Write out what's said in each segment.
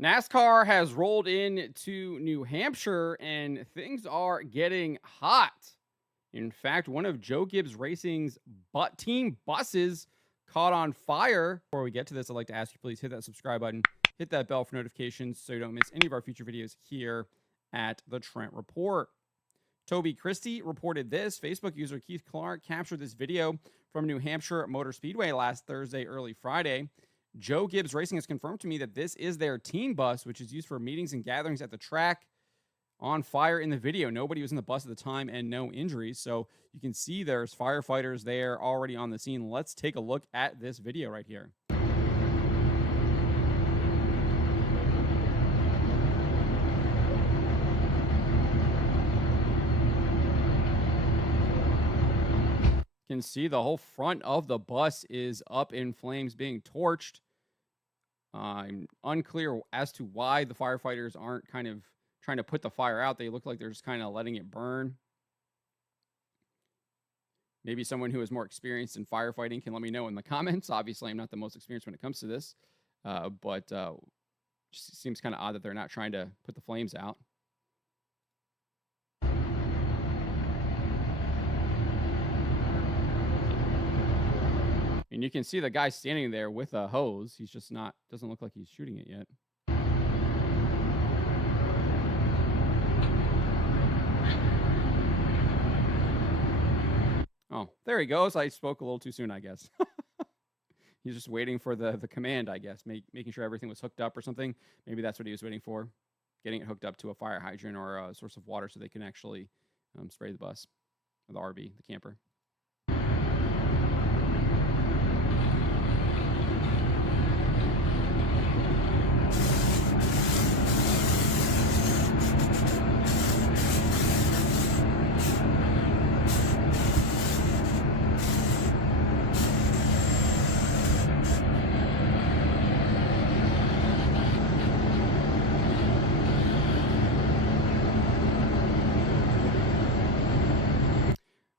NASCAR has rolled into New Hampshire and things are getting hot. In fact, one of Joe Gibbs Racing's team buses caught on fire. Before we get to this, I'd like to ask you please hit that subscribe button, hit that bell for notifications so you don't miss any of our future videos here at the Trent Report. Toby Christie reported this. Facebook user Keith Clark captured this video from New Hampshire Motor Speedway last Thursday, early Friday. Joe Gibbs Racing has confirmed to me that this is their team bus, which is used for meetings and gatherings at the track. On fire in the video. Nobody was in the bus at the time and no injuries. So you can see there's firefighters there already on the scene. Let's take a look at this video right here. You can see the whole front of the bus is up in flames being torched. I'm unclear as to why the firefighters aren't kind of trying to put the fire out. They look like they're just kind of letting it burn. Maybe someone who is more experienced in firefighting can let me know in the comments. Obviously, I'm not the most experienced when it comes to this, but just seems kind of odd that they're not trying to put the flames out. And you can see the guy standing there with a hose. He's just not, doesn't look like he's shooting it yet. Oh, there he goes. I spoke a little too soon, I guess. He's just waiting for the command, I guess, making sure everything was hooked up or something. Maybe that's what he was waiting for, getting it hooked up to a fire hydrant or a source of water so they can actually spray the bus, or the RV, the camper.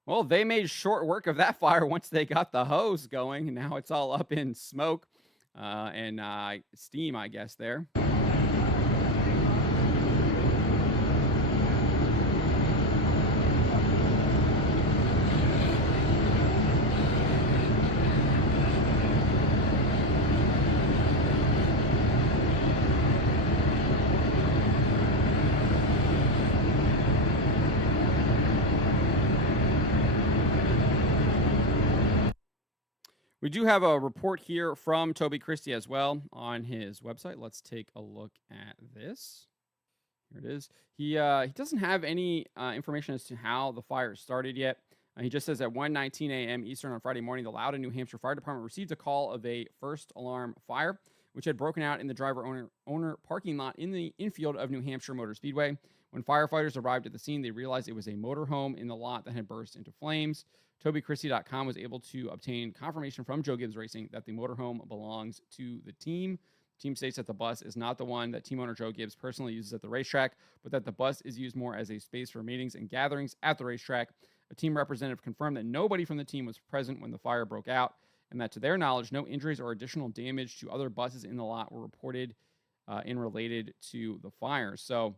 Well, they made short work of that fire once they got the hose going. Now it's all up in smoke and steam, I guess, there. We do have a report here from Toby Christie as well on his website. Let's take a look at this. Here it is. He doesn't have any information as to how the fire started yet. He just says at 1:19 a.m. Eastern on Friday morning, the Loudoun, New Hampshire Fire Department received a call of a first alarm fire, which had broken out in the driver-owner parking lot in the infield of New Hampshire Motor Speedway. When firefighters arrived at the scene, they realized it was a motorhome in the lot that had burst into flames. TobyChristie.com was able to obtain confirmation from Joe Gibbs Racing that the motorhome belongs to the team. The team states that the bus is not the one that team owner Joe Gibbs personally uses at the racetrack, but that the bus is used more as a space for meetings and gatherings at the racetrack. A team representative confirmed that nobody from the team was present when the fire broke out, and that to their knowledge, no injuries or additional damage to other buses in the lot were reported in related to the fire. So,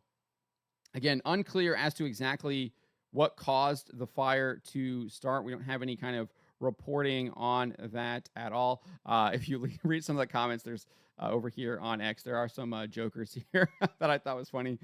again, unclear as to exactly what caused the fire to start. We don't have any kind of reporting on that at all. If you read some of the comments, there's over here on X, there are some jokers here that I thought was funny.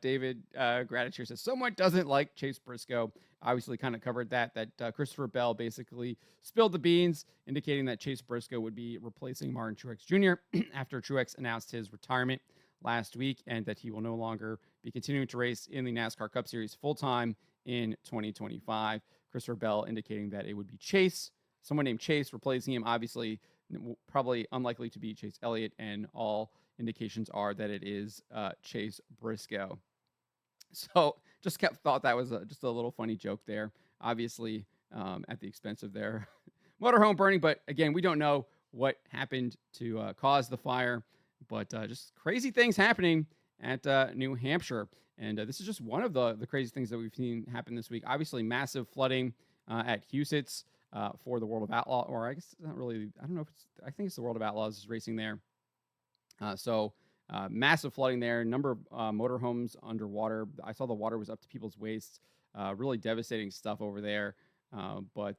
David Gratitude says, someone doesn't like Chase Briscoe. Obviously kind of covered that Christopher Bell basically spilled the beans, indicating that Chase Briscoe would be replacing Martin Truex Jr. after Truex announced his retirement last week, and that he will no longer be continuing to race in the NASCAR Cup Series full-time in 2025. Christopher Bell indicating that it would be Chase, someone named Chase, replacing him. Obviously, probably unlikely to be Chase Elliott, and all indications are that it is Chase Briscoe. So just thought that was just a little funny joke there, obviously at the expense of their motorhome burning. But again, we don't know what happened to cause the fire, but just crazy things happening at New Hampshire. And this is just one of the crazy things that we've seen happen this week. Obviously, massive flooding at Huset's for the World of Outlaws, or I guess it's not really, I don't know if it's, I think it's the World of Outlaws is racing there. So Massive flooding there. Number of motorhomes underwater. I saw the water was up to people's waists. Really devastating stuff over there. But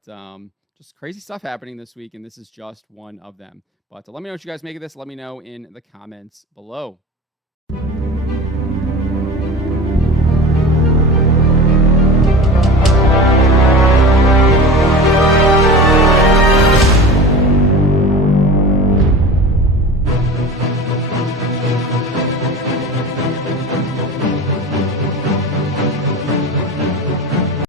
just crazy stuff happening this week, and this is just one of them. But let me know what you guys make of this. Let me know in the comments below.